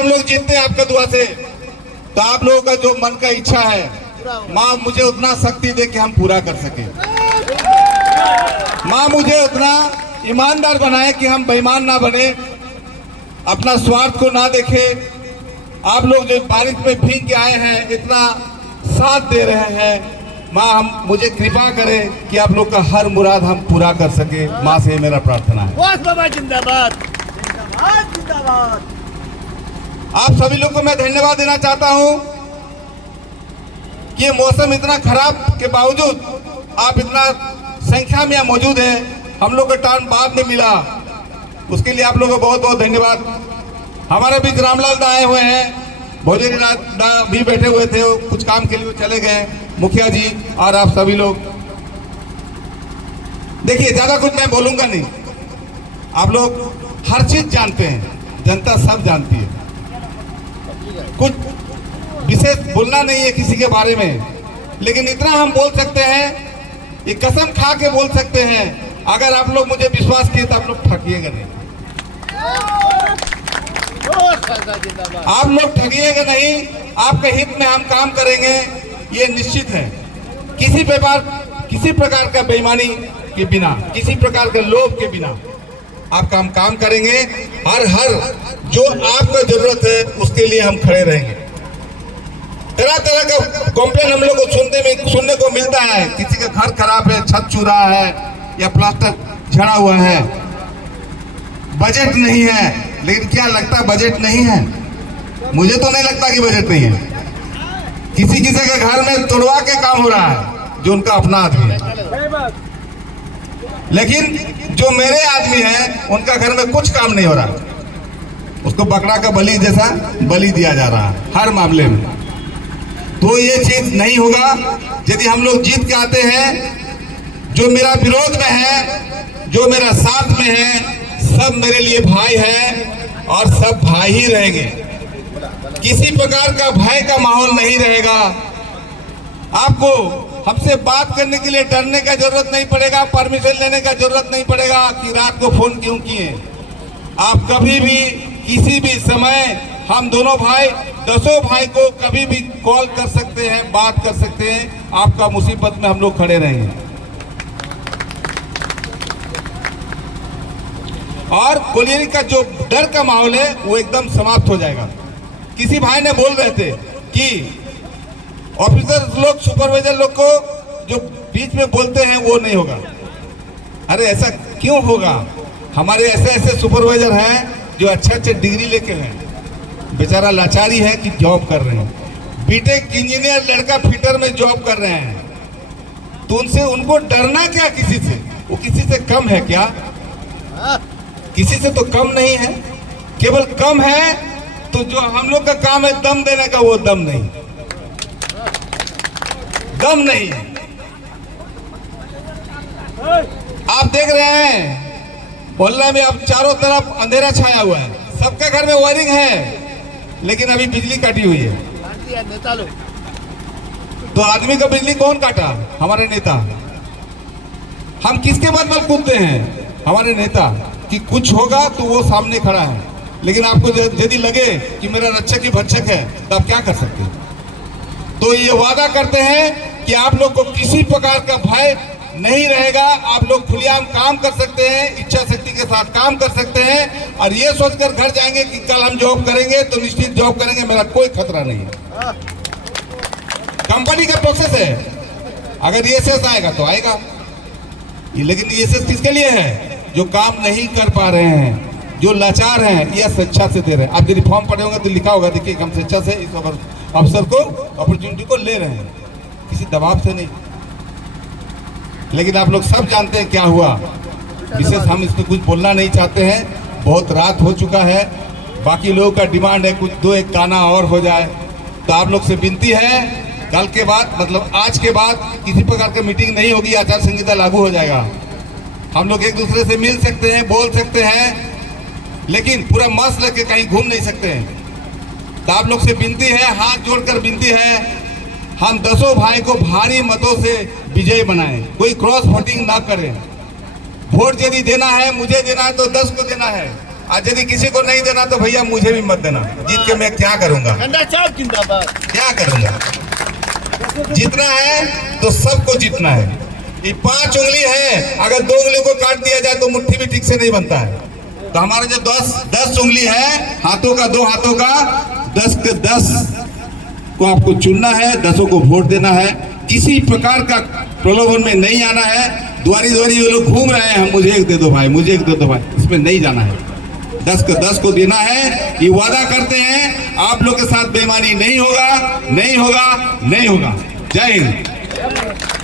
हम लोग जीतते हैं आपका दुआ से, तो आप लोगों का जो मन का इच्छा है माँ मुझे उतना शक्ति दे कि हम पूरा कर सके। माँ मुझे उतना ईमानदार बनाए कि हम बेईमान ना बने, अपना स्वार्थ को ना देखे। आप लोग जो बारिश में भीग के आए हैं, इतना साथ दे रहे हैं, माँ हम मुझे कृपा करें कि आप लोग का हर मुराद हम पूरा कर सके। माँ से मेरा प्रार्थना है। बाबा जिंदाबाद, जिंदाबाद, जिंदाबाद। आप सभी लोग को मैं धन्यवाद देना चाहता हूँ कि मौसम इतना खराब के बावजूद आप इतना संख्या में मौजूद हैं। हम लोग का टाइम बाद में मिला, उसके लिए आप लोगों को बहुत बहुत धन्यवाद। हमारे बीच रामलाल दा आए हुए हैं, भोजन दा भी बैठे हुए थे, कुछ काम के लिए चले गए, मुखिया जी और आप सभी लोग। देखिए ज्यादा कुछ मैं बोलूंगा नहीं, आप लोग हर चीज जानते हैं, जनता सब जानती है, कुछ विशेष बोलना नहीं है किसी के बारे में। लेकिन इतना हम बोल सकते हैं, ये कसम खा के बोल सकते हैं, अगर आप लोग मुझे विश्वास किए तो आप लोग ठगिएगा नहीं, आप लोग ठगिएगा नहीं। आपके हित में हम काम करेंगे, ये निश्चित है। किसी प्रकार का बेईमानी के बिना, किसी प्रकार के लोभ के बिना आपका हम काम करेंगे। हर जो आपको जरूरत है उसके लिए हम खड़े रहेंगे। तरह तरह का कंप्लेन हम लोग को सुनने को मिलता है, किसी का घर खराब है, छत चूरा है या प्लास्टर झड़ा हुआ है, बजट नहीं है। लेकिन क्या लगता बजट नहीं है? मुझे तो नहीं लगता कि बजट नहीं है। किसी के घर में तोड़वा के काम हो रहा है, जो उनका अपना आदमी है। लेकिन जो मेरे आदमी हैं उनका घर में कुछ काम नहीं हो रहा, उसको बकरा का बलि जैसा बलि दिया जा रहा है हर मामले में। तो ये चीज नहीं होगा यदि हम लोग जीत के आते हैं। जो मेरा विरोध में है, जो मेरा साथ में है, सब मेरे लिए भाई है और सब भाई ही रहेंगे। किसी प्रकार का भय का माहौल नहीं रहेगा। आपको हमसे बात करने के लिए डरने का जरूरत नहीं पड़ेगा, परमिशन लेने का जरूरत नहीं पड़ेगा कि रात को फोन क्यों किए। आप कभी भी किसी भी समय हम दोनों भाई, दसों भाई को कभी भी कॉल कर सकते हैं, बात कर सकते हैं। आपका मुसीबत में हम लोग खड़े रहेंगे। और कोलियरी का जो डर का माहौल है वो एकदम समाप्त हो जाएगा। किसी भाई ने बोल रहे थे कि ऑफिसर लोग, सुपरवाइजर लोग को जो बीच में बोलते हैं वो नहीं होगा। अरे ऐसा क्यों होगा? हमारे ऐसे सुपरवाइजर हैं जो अच्छे डिग्री लेके हैं, बेचारा लाचारी है कि जॉब कर रहे हैं। बीटेक इंजीनियर लड़का फिटर में जॉब कर रहे हैं, तो उनको डरना क्या किसी से? वो किसी से कम है क्या? किसी से तो कम नहीं है। केवल कम है तो जो हम लोग का काम है दम देने का, वो दम नहीं है। आप देख रहे हैं मोहल्ला में अब चारों तरफ अंधेरा छाया हुआ है, सबके घर में वायरिंग है, लेकिन अभी बिजली काटी हुई है। तो आदमी का बिजली कौन काटा? हमारे नेता। हम किसके बदल कूदते हैं? हमारे नेता। कि कुछ होगा तो वो सामने खड़ा है, लेकिन आपको यदि लगे कि मेरा रक्षक ही भक्षक है तो आप क्या कर सकते हैं? तो ये वादा करते हैं कि आप लोग को किसी प्रकार का भय नहीं रहेगा। आप लोग खुलेआम काम कर सकते हैं, इच्छा शक्ति के साथ काम कर सकते हैं, और ये सोचकर घर जाएंगे कि कल हम जॉब करेंगे तो निश्चित जॉब करेंगे, मेरा कोई खतरा नहीं है। कंपनी का प्रोसेस है, अगर ईएसएस आएगा तो आएगा, लेकिन ईएसएस किसके लिए है? जो काम नहीं कर पा रहे हैं, जो लाचार हैं, या स्वेच्छा से दे रहे हैं। आप यदि फॉर्म पढ़े होंगे तो लिखा होगा, देखिए हम स्वेच्छा से इस अवसर को, अपॉर्चुनिटी को ले रहे हैं, किसी दबाव से नहीं। लेकिन आप लोग सब जानते हैं क्या हुआ। विशेष हम इसमें कुछ बोलना नहीं चाहते हैं, बहुत रात हो चुका है। बाकी लोगों का डिमांड है कुछ दो एक गाना और हो जाए, तो आप लोग से विनती है, कल के बाद मतलब आज के बाद किसी प्रकार की मीटिंग नहीं होगी, आचार संहिता लागू हो जाएगा। हम लोग एक दूसरे से मिल सकते हैं, बोल सकते हैं, लेकिन पूरा मस्त लेके कहीं घूम नहीं सकते हैं। तो आप लोग से विनती है, हाथ जोड़कर विनती है, हम दसों भाई को भारी मतों से विजयी बनाएं, कोई क्रॉस वोटिंग ना करें। वोट यदि देना है, मुझे देना है तो 10 को देना है, आज यदि किसी को नहीं देना तो भैया मुझे भी मत देना। जीत के मैं क्या करूंगा, ठंडा चाप जिंदाबाद। क्या करूंगा। जीतना है तो सबको जीतना है। ये 5 उंगली है, अगर 2 उंगली को काट दिया जाए तो मुट्ठी भी ठीक से नहीं बनता है। तो हमारे जो 10 उंगली है, हाथों का 2 हाथों का 10 के 10 को आपको चुनना है, 10 को वोट देना है। किसी प्रकार का प्रलोभन में नहीं आना है। द्वारी ये लोग घूम रहे हैं, हम मुझे एक दे दो भाई, मुझे एक दे दो भाई, इसमें नहीं जाना है। 10 के 10 को देना है। ये वादा करते हैं आप लोग के साथ बेईमानी नहीं होगा, नहीं होगा, नहीं होगा। जय हिंद।